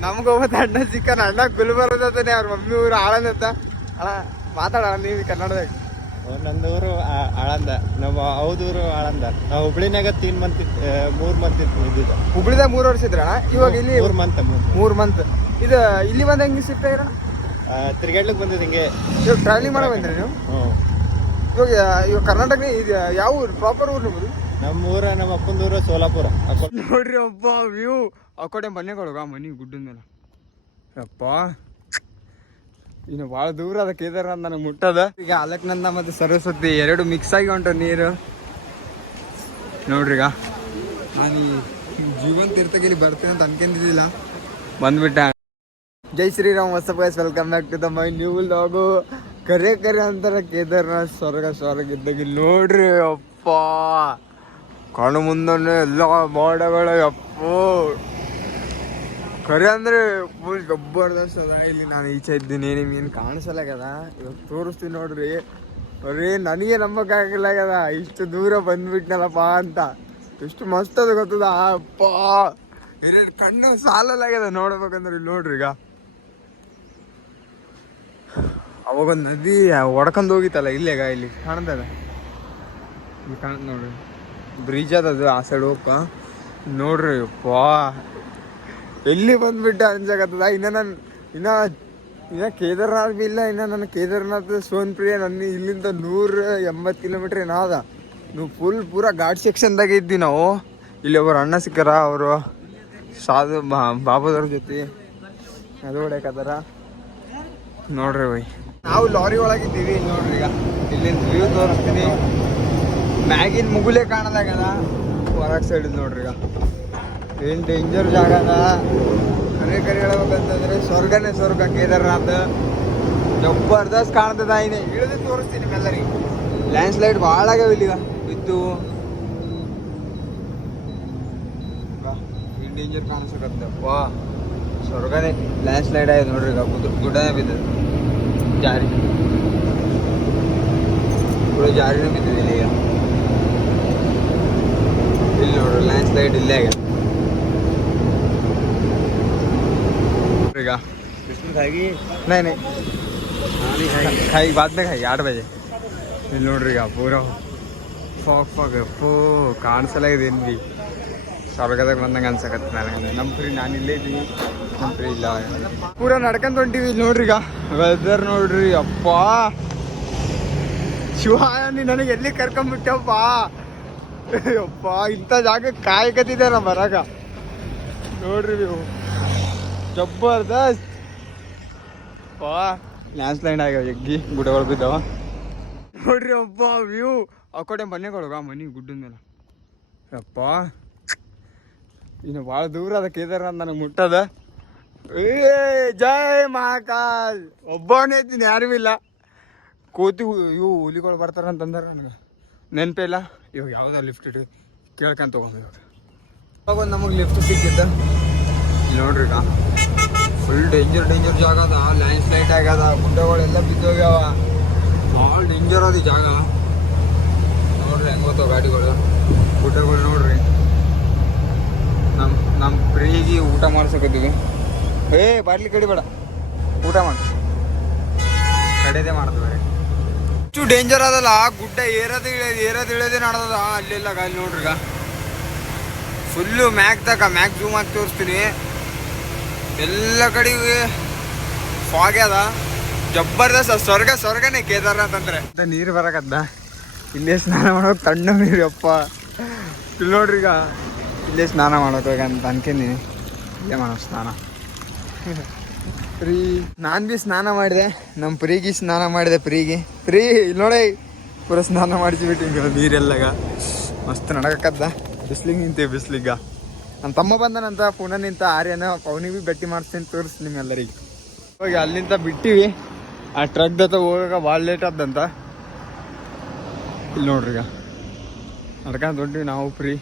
ನಮ್ಗೊಬ್ಬ ಅಣ್ಣ ಚಿಕ್ಕನ ಅಣ್ಣ ಗುಲ್ಬರ್ಗದೇ ಅವ್ರ ಮಮ್ಮಿ ಊರು ಆಳಂದ ಅಣ್ಣ ಮಾತಾಡೋಣ ನೀವು ಕನ್ನಡದಾಗ. ನಂದೂರು ಆಳಂದ. ನಮ್ಮ ಹೌದೂರು ಆಳಂದ. ನಾವು ಹುಬ್ಳಿನಾಗ ತೀನ್ ಮಂತ್ ಮೂರ್ ಮಂತ್ ಇದ್ದಿದ್ದ. ಹುಬ್ಳಿದಾಗ ಮೂರು ವರ್ಷ ಇದ್ರ ಇವಾಗ ಇಲ್ಲಿ ಮೂರ್ ಮಂತ್ ಮೂರು ಮಂತ್. ಇದು ಇಲ್ಲಿ ಬಂದ ಹೆಂಗೆ ಸಿಗ್ತಾ ಇರೋಣ ತಿರ್ಗಾಡ್ಲಿಕ್ ಬಂದಿದ್ ಹಿಂಗೆ. ಇವಾಗ ಟ್ರಾವೆಲಿಂಗ್ ಮಾಡೋ ಬಂದ್ರಿ ನೀವು? ಇವಾಗ ಇವಾಗ ಕರ್ನಾಟಕ ಇದು ಯಾವ ಊರು? ಪ್ರಾಪರ್ ಊರು ನಿಮ್ಮದು? ನಮ್ಮ ಊರ ನಮ್ಮ ಅಪ್ಪಂದೂರು ಸೋಲಾಪುರ. ಅಕ್ಕ- ನೋಡ್ರಿ ಅಪ್ಪ ವ್ಯೂ ಆ ಕಡೆ ಮನೆಗಳು ಮನೆ ಗುಡ್ಡದ ಮೇಲೆ. ಅಪ್ಪ ಇನ್ನು ಭಾಳ ದೂರ ಅದ ಕೇದಾರ್ನಾಥ್ ನನಗೆ ಮುಟ್ಟದ. ಈಗ ಅಲಕ್ನಂದ ಮತ್ತು ಸರಸ್ವತಿ ಎರಡು ಮಿಕ್ಸ್ ಆಗಿ ಹೊಂಟ ನೀರು. ನೋಡ್ರಿಗ. ನಾನು ಈ ಜೀವನ್ ತೀರ್ಥಗಿಲಿ ಬರ್ತೀನಿ ಅಂತ ಅನ್ಕೊಂಡಿದ್ದಿಲ್ಲ. ಬಂದ್ಬಿಟ್ಟ. ಜೈ Shriram what's up guys welcome back to the my new ಲಾಗು ಕರೆ ಕರೆ ಅಂತಾರ ಕೇದಾರ್ನಾಥ್ ಸ್ವರ್ಗ ಸ್ವರ್ಗ ಇದ್ದಾಗ ಇಲ್ಲಿ ನೋಡ್ರಿ ಅಪ್ಪ ಕಣ್ಣು ಮುಂದೆ ಎಲ್ಲ ಮೋಡಗಳು ಅಪ್ಪೋ ಕರೆ ಅಂದ್ರೆ ಫುಲ್ ಜಬರ್ದಸ್ತ್ ಅದ ಇಲ್ಲಿ ನಾನು ಈಚೆ ಇದ್ದೀನಿ ನಿಮ್ಗೇನು ಕಾಣಿಸಲ್ಲಾಗದ ಇವಾಗ ತೋರಿಸ್ತೀನಿ ನೋಡ್ರಿ. ಅರೇ ನನಗೆ ನಂಬಕ್ಕಾಗಲಾಗದ ಇಷ್ಟು ದೂರ ಬಂದ್ಬಿಟ್ನಲ್ಲಪ್ಪ ಅಂತ. ಎಷ್ಟು ಮಸ್ತ್ ಅದು ಗೊತ್ತದ? ಅಪ್ಪ. ಎರಡು ಕಣ್ಣು ಸಾಲಲ್ಲಾಗ್ಯದ ನೋಡ್ಬೇಕಂದ್ರೆ ಇಲ್ಲಿ ನೋಡ್ರಿ ಈಗ. ಅವಾಗ ಒಂದು ನದಿ ಒಡ್ಕೊಂಡು ಹೋಗಿತ್ತಲ್ಲ ಇಲ್ಲೇಗ ಇಲ್ಲಿ ಕಾಣ್ತದ. ಇಲ್ಲಿ ಕಾಣ್ ನೋಡ್ರಿ. ಬ್ರಿಡ್ಜ್ ಅದದು ಆ ಸೈಡ್ ಹೋಗ್ಕ. ನೋಡ್ರಿ ಪಾ ಎಲ್ಲಿ ಬಂದ್ಬಿಟ್ಟೆ ಅನ್ಸಕತ್ತದ ಇನ್ನ ನಾನು ಇನ್ನ ಇನ್ನ ಕೇದಾರ್ನಾಥ್ ಬಿ ಇಲ್ಲ, ಇನ್ನ ನನ್ನ ಕೇದಾರ್ನಾಥ್ ಸೋನ್ಪ್ರಿಯ ನನ್ನ ಇಲ್ಲಿಂದ ನೂರ ಎಂಬತ್ತು ಕಿಲೋಮೀಟ್ರ್ ಏನಾದ ನೀವು ಫುಲ್ ಪೂರ ಘಾಟ್ ಸೆಕ್ಷನ್ದಾಗ ಇದ್ವಿ ನಾವು. ಇಲ್ಲಿ ಒಬ್ಬರು ಅಣ್ಣ ಸಿಕ್ಕಾರ, ಅವರು ಸಾಧು ಬಾಬಾದವ್ರ ಜೊತೆ. ಅದು ಹೊಡ್ಯಾಕತ್ತಾರ ನೋಡ್ರಿ ಬೈ ನಾವು ಲಾರಿ ಒಳಗಿದ್ದೀವಿ ನೋಡ್ರಿ ಈಗ. ಇಲ್ಲಿಂದ ವ್ಯೂ ತೋರಿಸ್ತೀನಿ. ಮ್ಯಾಗಿನ ಮುಗುಲೆ ಕಾಣದಾಗದ ಹೊರಗೆ ಸೈಡ್ ನೋಡ್ರಿ ಈಗ. ಏನು ಡೇಂಜರ್ ಜಾಗ ಅದ ಕರೆ ಕರೆ ಹೇಳ್ಬೇಕಂತಂದ್ರೆ ಸ್ವರ್ಗನೇ ಸ್ವರ್ಗ ಕೇದಾರ್ನಾಥ್ ಜಬರ್ದಸ್ತ್ ಕಾಣ್ತದ ಇನ್ನು ಇಳಿದು ತೋರಿಸ್ತೀನಿ ನಿಮ್ಮೆಲ್ಲರಿಗೆ ಲ್ಯಾಂಡ್ ಸ್ಲೈಡ್ ಭಾಳ ಆಗ್ಯಾವ ಇಲ್ಲಿಗ ಬಿದ್ದು ಏನು ಡೇಂಜರ್ ಕಾಣಿಸಕತ್ತಪ್ಪ ಸ್ವರ್ಗನೇ ಲ್ಯಾಂಡ್ ಸ್ಲೈಡ್ ಆಗಿದೆ ನೋಡ್ರಿ ಈಗ ಗುಡ್ ಗುಡ್ಡನೇ ಬಿದ್ದದ ಜಾರಿ ಪೂರ ಜಾರಿನೇ ಬಿದ್ದಿದೆ ಇಲ್ಲಿ ಈಗ ಇಲ್ಲಿ ನೋಡ್ರಿ ಲ್ಯಾಂಡ್ ಸ್ಲೈಡ್ ಇಲ್ಲೇ ಆಗ್ಯದ ಈಗ नहीं नहीं खाई बाद में खाई आठ बजे ಇಲ್ಲಿ ನೋಡ್ರಿ ಈಗ ಪೂರ ಫಾಗ್ ಫಾಗ್ ಅಪ್ಪೋ ಕಾಣಿಸಲಾಗಿದೆ ಏನು ಬಿ ಸ್ವರ್ಗದಾಗ ಬಂದಂಗೆ ಅನ್ಸಕತ್ತೆ ನನಗೆ ನಮ್ಮ ಫ್ರೀ ನಾನು ಇಲ್ಲೇ ಇದ್ದೀನಿ ನಮ್ಮ ಫ್ರೀ ಇಲ್ಲ ಪೂರ ನಡ್ಕೊಂತ ಹೊಂಟಿವಿ ಇಲ್ಲಿ ನೋಡ್ರಿ ಈಗ ವೆದರ್ ನೋಡ್ರಿ ಅಪ್ಪ ಶಿವ ನೀ ನನಗೆ ಎಲ್ಲಿ ಕರ್ಕೊಂಬಿಟ್ಟಪ್ಪ ಅಪ್ಪ ಇಂಥ ಜಾಗ ಕಾಯ್ಕತ್ತಿದ್ದೆ ನಾ ಬರಾಗ ನೋಡ್ರಿ ನೀವು ಜಬರ್ದಸ್ತ್. ವಾ ಲ್ಯಾಂಡ್ ಸ್ಲೈಡ್ ಆಗ್ಯಾವ ಜಗ್ಗಿ ಗುಡ್ಡಗಳು ಬಿದ್ದಾವ. ನೋಡ್ರಿ ಅಪ್ಪ ವ್ಯೂ ಆ ಕಡೆ ಮನೆಗಳು ಮನೆ ಗುಡ್ಡದ ಮೇಲೆ. ಅಪ್ಪ ಇನ್ನು ಭಾಳ ದೂರ ಅದ ಕೇದಾರ್ನಾಥ್ ನನಗೆ ಮುಟ್ಟದ. ಏ, ಜೈ ಮಹಾಕಾಲ್. ಒಬ್ಬನೇ ಇದ್ದೀನಿ, ಯಾರೂ ಇಲ್ಲ. ಕೋತಿ ಇವು ಹುಲಿಗಳು ಬರ್ತಾರ ಅಂತಂದಾರ ನನಗೆ. ನೆನಪೇ ಇಲ್ಲ. ಇವಾಗ ಯಾವ್ದಾರು ಲಿಫ್ಟ್ ಇಟ್ಟು ಕೇಳ್ಕೊಂತ ತಗೊಂಡು ಇವಾಗ ಅವಾಗ ನಮಗೆ ಲಿಫ್ಟ್ ಸಿಕ್ಕಿದ್ದ ನೋಡ್ರಿ ಫುಲ್ ಡೇಂಜರ್ ಡೇಂಜರ್ ಜಾಗ ಅದ. ಲ್ಯಾಂಡ್ ಸ್ಲೈಡ್ ಆಗ್ಯದ. ಗುಡ್ಡಗಳೆಲ್ಲ ಬಿದ್ದೋಗ್ಯಾವ. ಭಾಳ ಡೇಂಜರ್ ಅದ ಜಾಗ. ನೋಡ್ರಿ ಹೆಂಗ್ ಗೊತ್ತಾವ ಗಾಡಿಗಳು. ಗುಡ್ಡಗಳು ನೋಡ್ರಿ. ನಮ್ಮ ನಮ್ಮ ಫ್ರೀಗಿ ಊಟ ಮಾಡ್ಸಕತ್ತೀವಿ. ಏ ಬಾಟ್ಲಿ ಕಡಿಬೇಡ ಊಟ ಮಾಡಿ. ಕಡೆದೇ ಮಾಡ್ತೀವಿ ಹೆಚ್ಚು ಡೇಂಜರ್ ಅದಲ್ಲ. ಗುಡ್ಡ ಏರೋದು ಇಳಿಯೋದು, ಏರೋದು ಇಳಿಯೋದೇ ನಡ್ದದ. ಅಲ್ಲೆಲ್ಲ ಗಾಲಿ ನೋಡ್ರಿ ಫುಲ್ಲು ಮ್ಯಾಕ್ ತಕ ಮ್ಯಾಕ್ ಜೂಮ್ ಹಾಕಿ ತೋರಿಸ್ತೀನಿ. ಎಲ್ಲ ಕಡೆಗೆ ಫಾಗ್ ಜಬ್ಬರ್ದಸ್ತ ಸ್ವರ್ಗ, ಸ್ವರ್ಗನೇ ಕೇದಾರ್ನಾಥ್ ಅಂದ್ರೆ ನೀರು ಬರಕದ್ದ ಇಲ್ಲೇ ಸ್ನಾನ ಮಾಡೋಕೆ ತಣ್ಣ ನೀರು ಅಪ್ಪ ಇಲ್ಲಿ ನೋಡ್ರಿ ಈಗ. ಇಲ್ಲೇ ಸ್ನಾನ ಮಾಡೋಕೆ ಅಂತ ಅನ್ಕೊಂಡಿನಿ. ಇಲ್ಲೇ ಮಾಡೋ ಸ್ನಾನ. ಪ್ರೀ ನಾನು ಭೀ ಸ್ನಾನ ಮಾಡಿದೆ. ನಮ್ಮ ಪ್ರೀಗಿ ಸ್ನಾನ ಮಾಡಿದೆ ಪ್ರೀಗಿ. ಪ್ರೀ ಇಲ್ಲಿ ನೋಡಿ. ಪೂರ ಸ್ನಾನ ಮಾಡಿಸಿಬಿಟ್ಟು ಹಿಂಗೆ ನೀರೆಲ್ಲಗ. ಮಸ್ತ್ ನಡಕದ್ದ ಬಿಸ್ಲಿಗೆ ನಿಂತೀವಿ ಬಿಸ್ಲಿಗ. ನಮ್ಮ ತಮ್ಮ ಬಂದನಂತ ಪುನಃ ನಿಂತ ಆರ್ಯನ ಅವನಿಗೆ ಭೀ ಭೇಟಿ ಮಾಡಿಸ್ತೀನಿ ತೋರಿಸಿ ನಿಮ್ಮೆಲ್ಲರಿಗೆ. ಹೋಗಿ ಅಲ್ಲಿಂದ ಬಿಟ್ಟಿವಿ. ಆ ಟ್ರಕ್ ದತ್ತ ಹೋಗಾಗ ಭಾಳ ಲೇಟ್ ಆದಂತ ಇಲ್ಲಿ ನೋಡ್ರಿ ಈಗ. ನಡ್ಕೊಂಡು ಹೊಂಟಿವಿ ನಾವು ಫ್ರೀ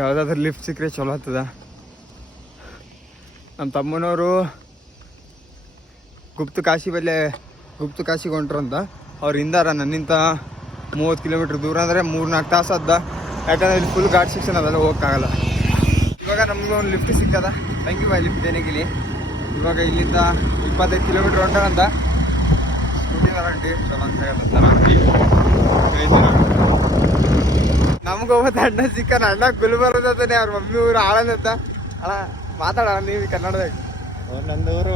ಯಾವುದಾದ್ರೂ ಲಿಫ್ಟ್ ಸಿಕ್ಕರೆ ಚಲೋ ಆಗ್ತದ. ನಮ್ಮ ತಮ್ಮನವರು ಗುಪ್ತ ಕಾಶಿ ಬಲ್ಲೆ ಗುಪ್ತ ಕಾಶಿಗೆ ಹೊಂಟ್ರಂತ. ಅವ್ರು ಹಿಂದಾರ ನನ್ನಿಂತ ಮೂವತ್ತು ಕಿಲೋಮೀಟ್ರ್ ದೂರ ಅಂದರೆ ಮೂರು ನಾಲ್ಕು ತಾಸು ಅದ ಯಾಕಂದ್ರೆ ಇಲ್ಲಿ ಫುಲ್ ಗಾಡ್ ಸೆಕ್ಷನ್ ಅದಲ್ಲ ಹೋಗಕ್ಕಾಗಲ್ಲ. ಇವಾಗ ನಮಗೂ ಒಂದು ಲಿಫ್ಟ್ ಸಿಕ್ಕದ. ಥ್ಯಾಂಕ್ ಯು ಬಾಯ್ ಲಿಫ್ಟ್ ದೇನಿಗಿಲಿ ಇವಾಗ ಇಲ್ಲಿಂದ ಇಪ್ಪತ್ತೈದು ಕಿಲೋಮೀಟ್ರ್ ನಮ್ಗೆ ಒಬ್ಬ ಅಣ್ಣ ಸಿಕ್ಕ ಅಣ್ಣ ಗುಲ್ಬರ್ಗದಾನೆ ಅವ್ರ ಮಮ್ಮಿ ಊರು ಆಳಂದಂತ ಅಣ್ಣ ಮಾತಾಡ ನೀವು ಕನ್ನಡದಾಗ ನಂದು ಊರು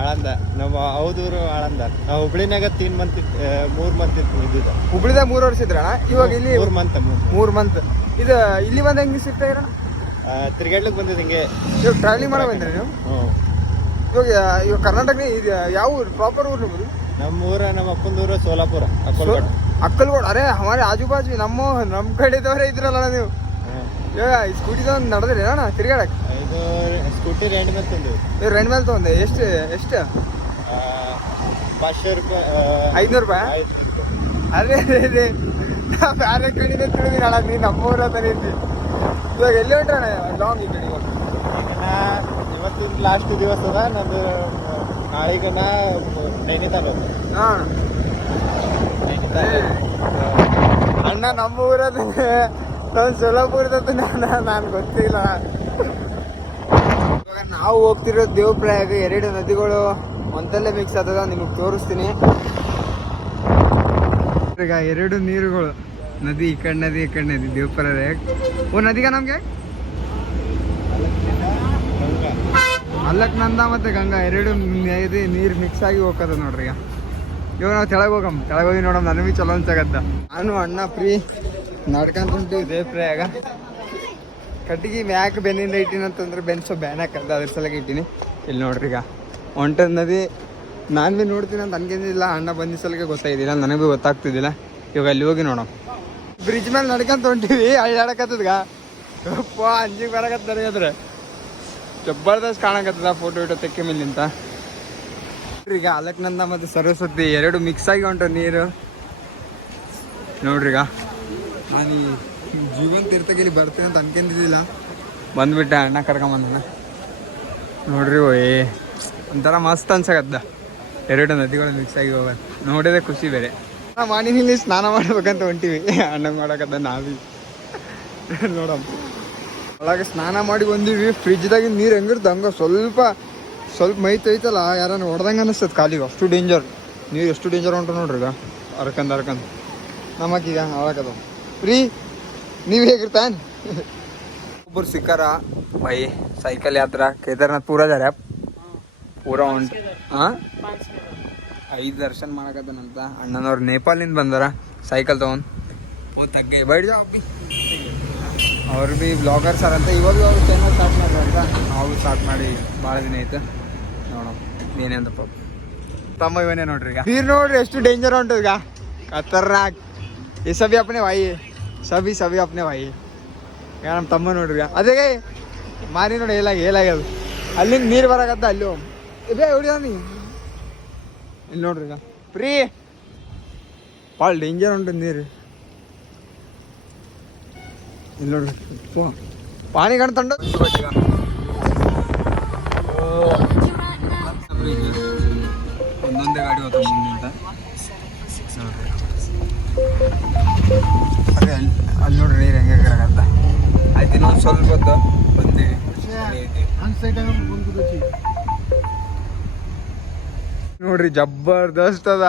ಆಳಂದ. ನಮ್ಮ ಹೌದೂರು ಆಳಂದ. ನಾವು ಹುಬ್ಳಿನಾಗ ತೀನ್ ಮಂತ್ ಮೂರ್ ಮಂತ್ ಇದ್ದಿದ್ದ. ಹುಬ್ಳಿದಾಗ ಮೂರು ವರ್ಷ ಇದ್ರಣ ಇವಾಗ ಇಲ್ಲಿ ಮೂರ್ ಮಂತ್ ಮೂರ್ ಮಂತ್. ಇದು ಇಲ್ಲಿ ಬಂದ ಹೆಂಗೆ ಸಿಗ್ತಾ ಇರೋಣ? ತಿರ್ಗಾಡ್ಲಿಕ್ ಬಂದಿದ್ ಹಿಂಗೆ. ಇವಾಗ ಟ್ರಾವೆಲಿಂಗ್ ಮಾಡೋ ಬಂದ್ರಿ ನೀವು? ಇವಾಗ ಇವಾಗ ಕರ್ನಾಟಕ ಇದು ಯಾವ ಊರು? ಪ್ರಾಪರ್ ಊರು ನಿಮ್ಮದು ನಮ್ಮ ಊರ ನಮ್ಮ ಅಪ್ಪಂದ ಊರು ಸೋಲಾಪುರ ಅಕ್ಕಲ್ಕೋಟ ಅಕ್ಕಲ್ಗೋಡ್. ಅರೆ ಹಮಾರೆ ಆಜು ಬಾಜು ನಮ್ಮ ನಮ್ಮ ಕಡೆದವರೇ ಇದ್ರಲ್ಲ ನೀವು? ಇವಾಗ ಸ್ಕೂಟಿ ಒಂದು ನಡೆದ್ರಿ ಅಣ್ಣ ತಿರ್ಗಾಡಕ್ ಇದು ಸ್ಕೂಟಿ ರೆಂಟ್ ಮೇಲೆ ತಂದು ನೀವು ರೆಂಟ್ ಮೇಲೆ ತೊಗೊಂಡೆ. ಎಷ್ಟು ಎಷ್ಟು? ಪಾಚಶೆ ರೂಪಾಯಿ ಐದ್ನೂರು ರೂಪಾಯಿ? ಅದೇ ಅದೇ ನಾ ಬೇರೆ ಕಡೆಗೆ ತಿಳಿದಿನ ಅಣ್ಣ ನೀ ನಮ್ಮೂರ ಊರ ಇದ್ದಿ. ಇವಾಗ ಎಲ್ಲಿ ಹೊಂಟ್ರಣ ಲಾಂಗ್ ಈ ಕಡೆ ಇವಾಗ? ಇವತ್ತಿನ ಲಾಸ್ಟ್ ದಿವಸ ಅದ ನಂದು ನಾಳೆಗನ ನೈನಿತಾಲ್ ಹೋಗ್ತೀನಿ. ಹಾಂ. ಅಣ್ಣ ನಮ್ಮ ಊರದ ನಾನು ಸೊಲ್ಲಾಪುರದಂತ ನಾನು ನಾನು ಗೊತ್ತಿಲ್ಲ. ನಾವು ಹೋಗ್ತಿರೋ ದೇವಪ್ರಯಾಗ ಎರಡು ನದಿಗಳು ಒಂದಲ್ಲೇ ಮಿಕ್ಸ್ ಆಗ್ತದ ನಿಮಗೆ ತೋರಿಸ್ತೀನಿ. ಈಗ ಎರಡು ನೀರುಗಳು, ನದಿ ಈ ಕಡೆ ನದಿ, ಈ ಕಡೆ ನದಿ ದೇವಪ್ರಾಯ ಓ, ನದಿಗ ನಮಗೆ. ಅಲ್ಲಕ್ನಂದ ಮತ್ತೆ ಗಂಗಾ, ಎರಡು ನದಿ ನೀರು ಮಿಕ್ಸ್ ಆಗಿ ಹೋಗ್ತದ ನೋಡ್ರಿ ಈಗ. ಇವಾಗ ನಾವು ತೆಳಗೆ ಹೋಗಮ್ ತೆಳಗೆ ಹೋಗಿ ನೋಡಮ್, ನನಗೆ ಚಲೋ ಅನ್ಸಾಗತ್ತ ನಾನು ಅಣ್ಣ ಫ್ರೀ ನಡ್ಕೊಂತ ದೇವಪ್ರಾಯಾಗ. ಕಟ್ಟಿಗೆ ಮ್ಯಾಕ್ ಬೆನ್ನಿಂದ ಇಟ್ಟಿನ ಅಂತಂದ್ರೆ ಬೆನ್ ಸೊ ಬ್ಯಾನ್ ಹಾಕಂತ ಅದ್ರ ಸಲಕ್ಕೆ ಇಟ್ಟಿನಿ. ಇಲ್ಲಿ ನೋಡ್ರಿ ಈಗ ಹೊಂಟದ ನದಿ. ನಾನು ಭೀ ನೋಡ್ತೀನಿ ಅಂತ ಅನ್ಕೊಂಡಿಲ್ಲ ಅಣ್ಣ ಬಂದಿದ್ದ ಸಲಗೆ ಗೊತ್ತಾಗಿದ್ದಿಲ್ಲ, ನನಗೆ ಭೀ ಗೊತ್ತಾಗ್ತಿದ್ದಿಲ್ಲ. ಇವಾಗ ಅಲ್ಲಿ ಹೋಗಿ ನೋಡೋ ಬ್ರಿಡ್ಜ್ ಮೇಲೆ ನಡ್ಕೊಂತ ಹೊಂಟಿವಿ ಅಳ್ಳಾಡಕತ್ತದ್ಗ ಯಪ್ಪ, ಅಂಜಿಗೆ ಬರಕತ್ತ ನನಗಂದ್ರೆ. ಜಬರ್ದಸ್ತ್ ಕಾಣಕತ್ತದ ಫೋಟೋ ಇಟೋ ತೆಕ್ಕೆ ಮೇಲಿಂತ ಈಗ ಅಲಕ್ನಂದ ಮತ್ತು ಸರಸ್ವತಿ ಎರಡು ಮಿಕ್ಸ್ ಆಗಿ ಹೊಂಟು ನೀರು. ನೋಡ್ರಿ ಈಗ. ನಾನು ಈ ತೀರ್ಥಕ್ಕೆ ಇಲ್ಲಿ ಬರ್ತೇನೆ ಅಂತ ಅನ್ಕೊಂಡಿದ್ದಿಲ್ಲ. ಬಂದ್ಬಿಟ್ಟ ಅಣ್ಣ ಕರ್ಕೊಂಬಂದಣ್ಣ ನೋಡ್ರಿ ಓಯ್ ಒಂಥರ ಮಸ್ತ್ ಅನ್ಸಕತ್ತ ಎರಡು ನದಿಗಳು ಮಿಕ್ಸ್ ಆಗಿ ಹೋಗೋದು ನೋಡಿದ್ರೆ ಖುಷಿ ಬೇರೆ. ಮಾಡಿನಲ್ಲಿ ಸ್ನಾನ ಮಾಡ್ಬೇಕಂತ ಹೊಂಟಿವಿ. ಅಣ್ಣ ಮಾಡಕತ್ತ ನಾವಿ. ನೋಡಮ್ಮ. ಒಳಗೆ ಸ್ನಾನ ಮಾಡಿ ಬಂದೀವಿ. ಫ್ರಿಜ್ದಾಗಿನ ನೀರು ಹೆಂಗಿರ್ತ ಹಂಗ ಸ್ವಲ್ಪ ಸ್ವಲ್ಪ ಮೈ ತೈತಲ್ಲ ಯಾರನ್ನ ಹೊಡ್ದಂಗೆ ಅನಿಸ್ತದೆ ಕಾಲಿಗೆ. ಅಷ್ಟು ಡೇಂಜರ್ ನೀರು ಎಷ್ಟು ಡೇಂಜರ್ ಉಂಟು ನೋಡ್ರಿ ಈಗ. ಅರ್ಕಂದು ಅರ್ಕಂದು. ನಮಗೀಗ ಒಳಗದ ಫ್ರೀ ನೀವು ಹೇಗಿರ್ತಾನೆ ಒಬ್ಬರು ಸಿಕ್ಕಾರ ಬೈ ಸೈಕಲ್ ಯಾತ್ರ ಕೇದಾರ್ನಾಥ್ ಪೂರ ಇದಾರೆ? ಪೂರ ಉಂಟು. ಹಾಂ ಐದು ದರ್ಶನ ಮಾಡಕತ್ತನಂತ. ಅಣ್ಣನವ್ರು ನೇಪಾಲಿಂದ ಬಂದಾರ ಸೈಕಲ್ ತೊಗೊಂಡು. ಓ ತಗ್ಗೆ. ಬೈಡ್ ಅವ್ರು ಭೀ ಬ್ಲಾಗರ್ಸ್ ಅಂತ. ಇವಾಗ ಅವ್ರು ಚಾನಲ್ ಸ್ಟಾರ್ಟ್ ಮಾಡ್ರಂತ ನಾವು ಸ್ಟಾರ್ಟ್ ಮಾಡಿ ಭಾಳ ದಿನ ಆಯ್ತು. ನೋಡೋಣ. ಏನೇಂದಪ್ಪ ತಮ್ಮ ಇವನೇ ನೋಡ್ರಿ ಈಗ. ನೀರು ನೋಡ್ರಿ ಎಷ್ಟು ಡೇಂಜರ್ ಉಂಟು ಈಗ. ಖತರ್ನಾಕ್. ಈ ಸಭಿ ಅಪ್ನೆ ವಾಯಿ ಸಭಿ ಸಭಿ ಅಪ್ನೆ ವಾಯಿ ಈಗ ನಮ್ಮ ತಮ್ಮ ನೋಡ್ರಿ ಈಗ ಅದೇ ಮಾರಿ ನೋಡಿ ಏಲಾಗಿ ಏಲಾಗ್ಯದು ಅಲ್ಲಿಂದ ನೀರು ಬರಕತ್ತ ಅಲ್ಲಿ ಇದೇ ಹೊಡಿದ ನೀ ಇಲ್ಲಿ ನೋಡ್ರಿ ಈಗ ಪ್ರೀ ಭಾಳ ಡೇಂಜರ್ ಉಂಟು ನೀರು ಇಲ್ಲಿ ನೋಡ್ರಿ ಸೊ ಪಾನಿ ಗಂಡ ತಂಡ ಒಂದೊಂದೇ ಗಾಡಿ ಹೋಗ್ತಾವ ಮುಂದಿಂದ ಅದೇ ಅಲ್ಲಿ ಅಲ್ಲಿ ನೋಡ್ರಿ ನೀರು ಹೆಂಗೆ ಕರಗತ್ತ ಆಯ್ತು ಇನ್ನೊಂದು ಸ್ವಲ್ಪ ಹೊತ್ತು ಬಂದೀವಿ ನೋಡ್ರಿ, ಜಬರ್ದಸ್ತ್ ಅದ.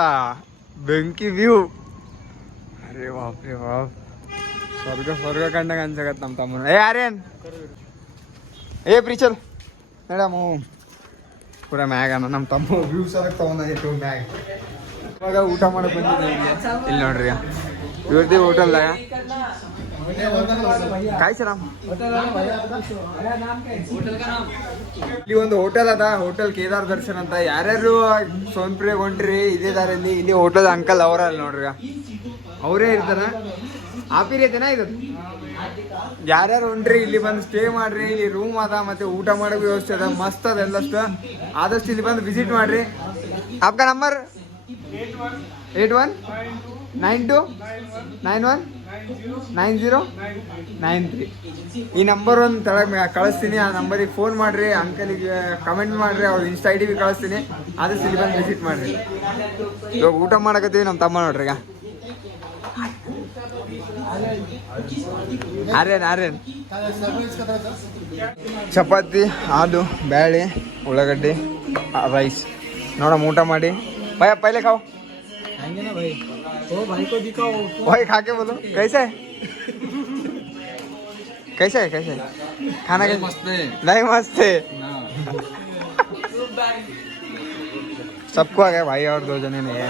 ಬೆಂಕಿ ವ್ಯೂ. ಅರೆ ಬಾಪ್ ರೇ ಬಾಪ್ ಸ್ವರ್ಗ ಸ್ವರ್ಗ ಕಂಡಂಗೆ ಅನ್ಸಕತ್ ನಮ್ಮ ತಮ್ಮನ. ಏ ಯಾರೇನ್ ಏ ಪ್ರೀಚಲ್ ಮೇಡಮ್ ಪೂರ ಮ್ಯಾಗ ನಮ್ಮ ತಮ್ಮ ವ್ಯೂಸ್ ಅದಕ್ಕೆ ತಗೊಂಡಿಟ್ಟು ಮ್ಯಾಗ. ಇವಾಗ ಊಟ ಮಾಡಕ್ ಬಂದಿದ್ದೀವಿ. ಇಲ್ಲಿ ನೋಡ್ರಿ. ಇವ್ರದ್ದು ಹೋಟೆಲ್ದಾಗ ಇಲ್ಲಿ ಒಂದು ಹೋಟೆಲ್ ಅದ, ಹೋಟೆಲ್ ಕೇದಾರ್ ದರ್ಶನ್ ಅಂತ. ಯಾರ್ಯಾರು ಸೋನ್ಪ್ರಿಯ ಹೊಂಟ್ರಿ ಇದೇ ದಾರಲ್ಲಿ ಇಲ್ಲಿ ಹೋಟೆಲ್ ಅಂಕಲ್ ಅವರ ಅಲ್ಲಿ ನೋಡ್ರಿ. ಅವರೇ ಇರ್ತಾರ. ಆಪಿರಿಯತೇನ ಇದು? ಯಾರ್ಯಾರು ಹೊಂಟ್ರಿ ಇಲ್ಲಿ ಬಂದು ಸ್ಟೇ ಮಾಡ್ರಿ, ಇಲ್ಲಿ ರೂಮ್ ಅದ, ಮತ್ತೆ ಊಟ ಮಾಡೋ ವ್ಯವಸ್ಥೆ ಅದ, ಮಸ್ತ್ ಅದ ಎಲ್ಲಷ್ಟು. ಆದಷ್ಟು ಇಲ್ಲಿ ಬಂದು ವಿಸಿಟ್ ಮಾಡ್ರಿ. ಆಪ್ಕ number eight one nine two nine one nine zero nine three ಈ ನಂಬರ್ ಒಂದು ತಳಗೆ ಕಳಿಸ್ತೀನಿ. ಆ ನಂಬರಿಗೆ ಫೋನ್ ಮಾಡಿರಿ. ಅಂಕಲಿಗೆ ಕಮೆಂಟ್ ಮಾಡಿರಿ. ಅವ್ರ ಇನ್ಸ್ಟಾ ಐ ಡಿ ಕಳಿಸ್ತೀನಿ. ಅದು ಇಲ್ಲಿ ಬಂದು ವಿಸಿಟ್ ಮಾಡಿರಿ. ಇವಾಗ ಊಟ ಮಾಡಕತ್ತೀವಿ ನಮ್ಮ ತಮ್ಮ ನೋಡ್ರಿ ಈಗ. ಆರ್ಯನ್ ಆರ್ಯನ್ ಚಪಾತಿ, ಹಾಲು, ಬ್ಯಾಳೆ, ಉಳ್ಳಾಗಡ್ಡಿ ರೈಸ್ ನೋಡಮ್ಮ ಊಟ ಮಾಡಿ. ಭಯ ಪೈಲೆ ಖಾओ खाएँगे ना भाई? ओ भाई को दिखाओ। भाई खा के बोलो। कैसे? है कैसे है कैसे? खाना कैसे? मस्त है। नहीं मस्त है। सबको आ गया भाई और दो जने नहीं है।